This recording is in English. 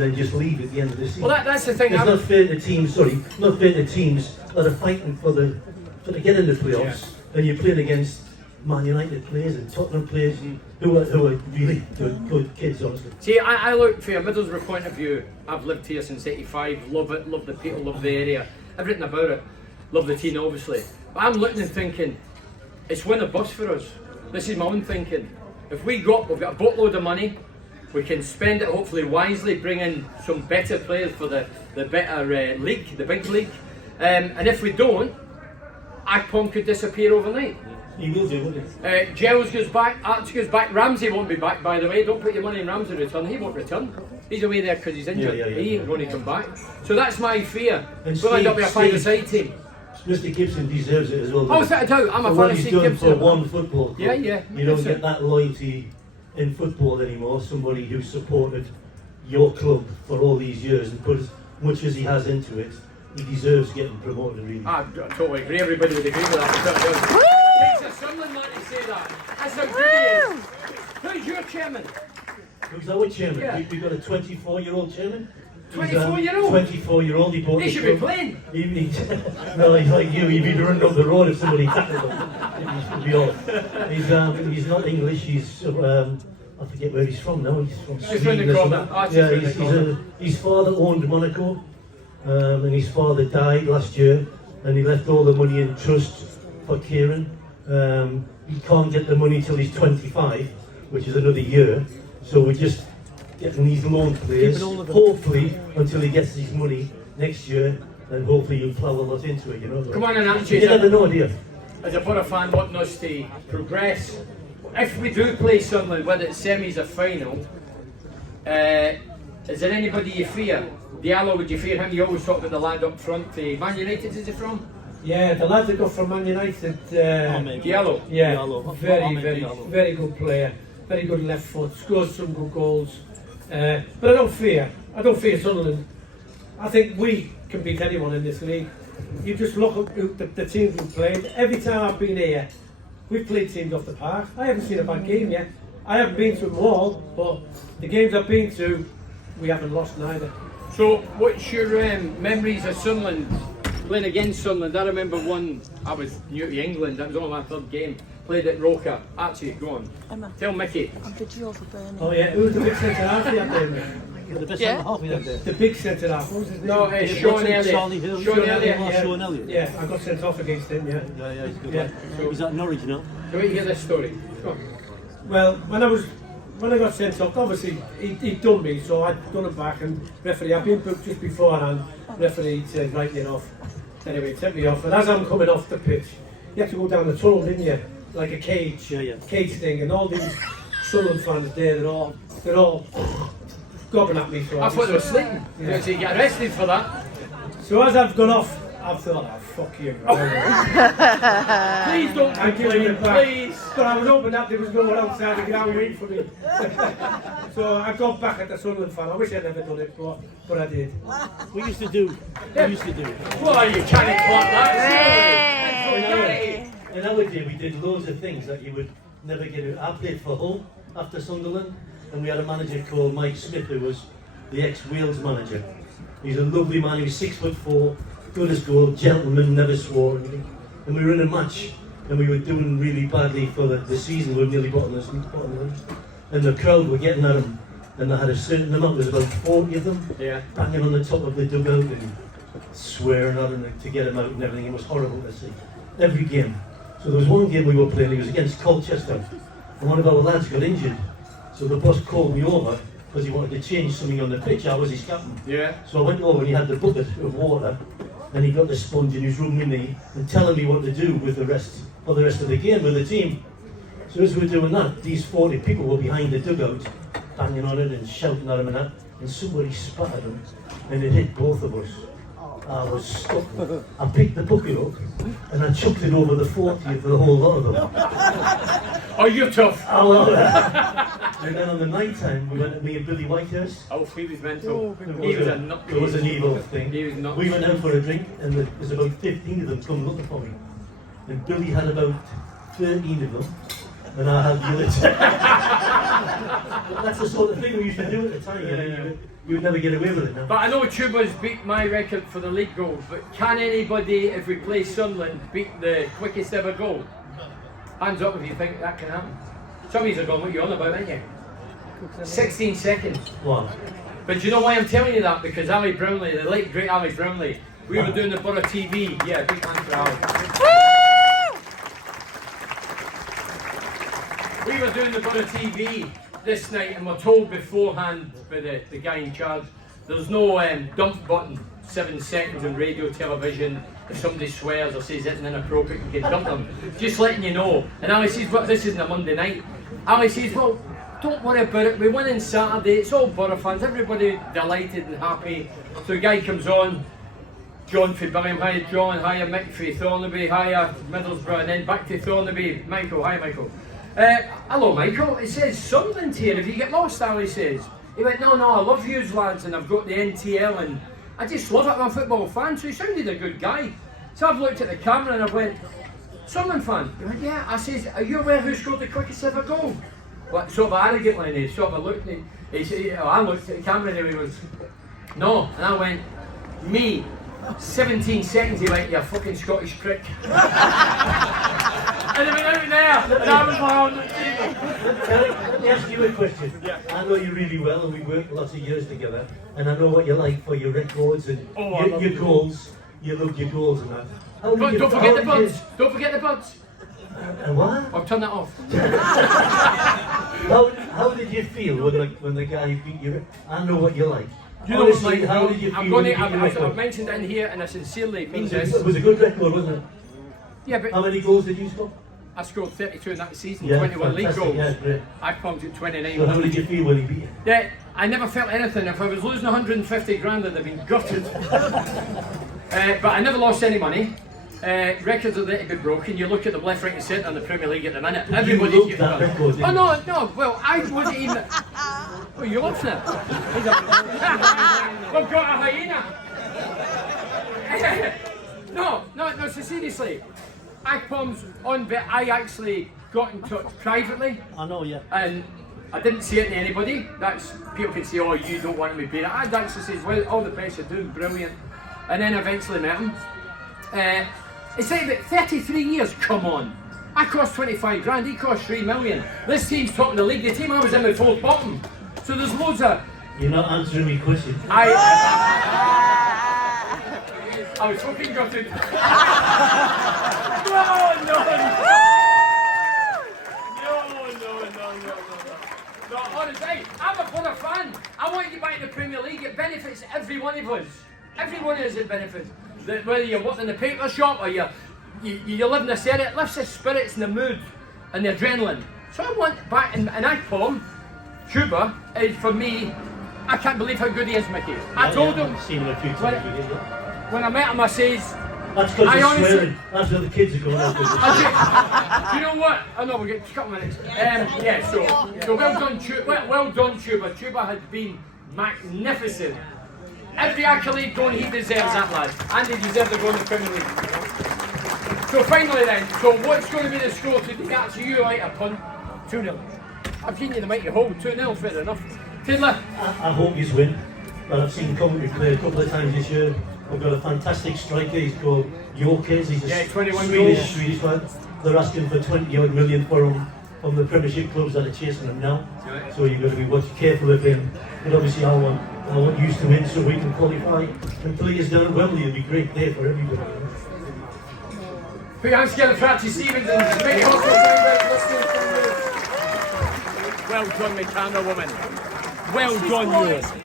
and then just leave at the end of the season. Well, that's the thing. It's not fair to teams. Sorry, not fair to teams that are fighting for to get in the playoffs, and you're playing against Man United players and Tottenham players who are really good kids, honestly. See, I look from a Middlesbrough point of view. I've lived here since '85. Love it. Love the people. Love the area. I've written about it. Love the team, obviously. But I'm looking and thinking, it's win or bust for us. This is my own thinking. If we've got a boatload of money, we can spend it hopefully wisely, bring in some better players for the better league, the big league. And if we don't, Akpom could disappear overnight. He will do, won't he? Giles goes back, Archie goes back, Ramsey won't be back, by the way. Don't put your money in Ramsey return. He won't return. He's away there because he's injured. He ain't going to come back. So that's my fear. We'll end up with a five-a-side team. Mr. Gibson deserves it as well. Oh, without a doubt. I'm a fan of Steve Gibson. For one football club. Yeah. You don't get that loyalty in football anymore. Somebody who supported your club for all these years and put as much as he has into it, he deserves getting promoted, really. I totally agree. Everybody would agree with that. Takes a Sunderland man to say that. That's how good he is. Who's your chairman? Who's our chairman? Yeah. We've got a 24-year-old chairman. 24-year-old? 24-year-old. He should be playing. No, he's like you. He'd be running up the road if somebody tackled him. He should be off. He's not English. He's I forget where he's from now. He's from Sweden. His father owned Monaco, and his father died last year, and he left all the money in trust for Kieran. He can't get the money till he's 25, which is another year. So we're just getting these loan players, hopefully, until he gets his money next year, and hopefully he'll plough a lot into it, you know. Come on and actually, you never know, do you? As a Borough fan wanting us to progress, if we do play Sunderland, whether it's semis or final, is there anybody you fear? Diallo, would you fear him? You always talk about the lad up front. Man United, is he from? Yeah, the lad that got from Man United. Diallo. Yeah, Diallo. very good player. Very good left foot, scores some good goals. But I don't fear Sunderland. I think we can beat anyone in this league. You just look at the teams we've played. Every time I've been here, we've played teams off the park. I haven't seen a bad game yet. I haven't been to them all, but the games I've been to, we haven't lost neither. So, what's your memories of Sunderland, playing against Sunderland? I remember one, I was new to England, that was only my third game. Played at Roca. Actually, go on. Emma. Tell Mickey. I'm video for Bernie. Oh yeah, who was the big centre half you had there? The best Yeah. centre half we had there. The big centre half. What was his name? No, it's Sean Elliott. Charlie Hill. Sean Elliott. Yeah. Sean Elliott. Yeah, I got sent off against him. Yeah. Yeah, he's a good. Yeah. So he's at Norwich now. Can we hear this story? Go on. Well, when I got sent off, obviously he'd done me, so I'd done it back, and referee, I'd been booked just beforehand. Referee said, right, you're off. Anyway, he sent me off, and as I'm coming off the pitch, you have to go down the tunnel, didn't you? Like a cage, cage thing, and all these Sunderland fans there, they're all gobbing at me. So I thought they were sleeping. Yeah. So you get arrested for that. So as I've gone off, I've thought, oh, fuck you. Please don't complain, please. But I was hoping that there was no one outside the ground waiting for me. So I got back at the Sunderland fan. I wish I'd never done it, but I did. We used to do. Well, you can't clap that. In our day, we did loads of things that you would never get. I played for Hull after Sunderland, and we had a manager called Mike Smith, who was the ex-Wales manager. He's a lovely man. He was 6'4", good as gold, gentleman, never swore. And we were in a match, and we were doing really badly for the season. We were nearly bottomless, and the crowd were getting at him. And I had a certain amount. There was about 40 of them, banging on the top of the dugout and swearing at him to get him out and everything. It was horrible to see. Every game. So there was one game we were playing, it was against Colchester, and one of our lads got injured. So the boss called me over because he wanted to change something on the pitch. I was his captain. Yeah. So I went over and he had the bucket of water, and he got the sponge and he was rubbing me and telling me what to do with the rest of the game with the team. So as we were doing that, these 40 people were behind the dugout, banging on it and shouting at him and that, and somebody spat at him, and it hit both of us. I was stuck. I picked the bucket up and I chucked it over the 40 of the whole lot of them. Oh, you're tough. And then on the night time, we went to me and Billy Whitehurst. Oh, he was mental. He was a nut. It was an evil thing. He was nuts. We went out for a drink and there was about 15 of them come looking for me. And Billy had about 13 of them. And I had the other 10. That's the sort of thing we used to do at the time. You know, you would never get away with it now. But I know Tuba's beat my record for the league goals, but can anybody, if we play Sunderland, beat the quickest ever goal? Hands up if you think that can happen. Some of you are going, what are you on about, aren't you? 16 seconds. Wow. But do you know why I'm telling you that? Because Ali Brownlee, the late great Ali Brownlee, we were doing the Borough TV. Yeah, big man for Ali. We were doing the Borough TV this night and we're told beforehand by the guy in charge, there's no dump button, 7 seconds on radio, television. If somebody swears or says it's inappropriate, you can dump them. Just letting you know. And Ali says, well, this isn't a Monday night. Ali says, well, don't worry about it. We win on Saturday. It's all Borough fans. Everybody delighted and happy. So the guy comes on. John from Birmingham. Hiya, John. Hiya, Mick from Thornaby. Hiya, Middlesbrough. And then back to Thornaby. Michael. Hi, Michael. Hello, Michael. It says Sunderland here. If you get lost, Ali says. He went, no, I love yous lads, and I've got the NTL, and I just love it. I'm a football fan. So he sounded a good guy. So I've looked at the camera and I went, Sunderland fan? He went, yeah. I says, are you aware who scored the quickest ever goal? What, sort of arrogantly, and he sort of looked at he said, I looked at the camera and he was, no, and I went, me, 17 seconds, he went, you fucking Scottish prick. And he went out there, and I was like, Eric, let me ask you a question. I know you really well, and we worked lots of years together, and I know what you like for your records and your goals. You love your goals and that. but don't forget the buds, don't forget the buds. And what? I'll turn that off. How did you feel when the guy beat you? I know what you like. You know what, Honestly, Mike, how did you feel? I'm when going you beat your to, record? I've mentioned it in here and I sincerely mean It this. was a good record, wasn't it? Yeah, but How many goals did you score? I scored 32 in that season, Yeah, 21 league fantastic, goals. yeah, great. I pumped at 29. So how did you feel when he beat you? Yeah, I never felt anything. If I was losing 150 grand, I'd have been gutted. But I never lost any money. Records are there to be broken. You look at them left, right, and centre in the Premier League at the minute. Everybody's loved getting that done. record, didn't Oh you? no. Well, I wasn't even. Oh, you lost it. We've got a hyena. No. So seriously, Akpom's on. But I actually got in touch privately. I know, yeah. And I didn't say it to anybody. That's people can say, oh, you don't want me to be that. I actually says, well, all the best, you're doing brilliant. And then eventually met him. He said that 33 years, come on. I cost 25 grand, he cost 3 million. This team's topping the league, the team I was in the fourth bottom. So there's loads of... You're not answering me question. I was fucking gutted. No. No, honestly, I'm a Borough fan. I want you back in the Premier League. It benefits every one of us. Every one of us it benefits. Whether you're working in the paper shop or you live in the city, it lifts the spirits and the mood and the adrenaline. So I want back, and Akpom, Cuba, is for me, I can't believe how good he is, Mickey. I told him, I've seen him a few times. when I met him, I says, That's because I he's honestly- swearing. That's where the kids are going out. do you know what? Oh no, we'll get a couple minutes. Yeah, so well done, well done, Tuba. Tuba has been magnificent. Every accolade going, he deserves that, lad. And he deserves to go in the Premier League. So finally then, so what's going to be the score today? That's you like a punt. 2-0. I've given you the mighty hold. 2-0, fair enough. Taylor. I hope he's win. But I've seen Coventry play a couple of times this year. We've got a fantastic striker. He's called Yorkes. He's a 21 Swedish lad. They're asking for 20 odd million for him from the Premiership clubs that are chasing him now. So you've got to be careful of him. But obviously I want you to win so we can qualify and play us down at Wembley. It'll be a great day for everybody. Put your hands together for Archie Stevens and Mickey Hawkins. Well done, my camera woman. Well done, you.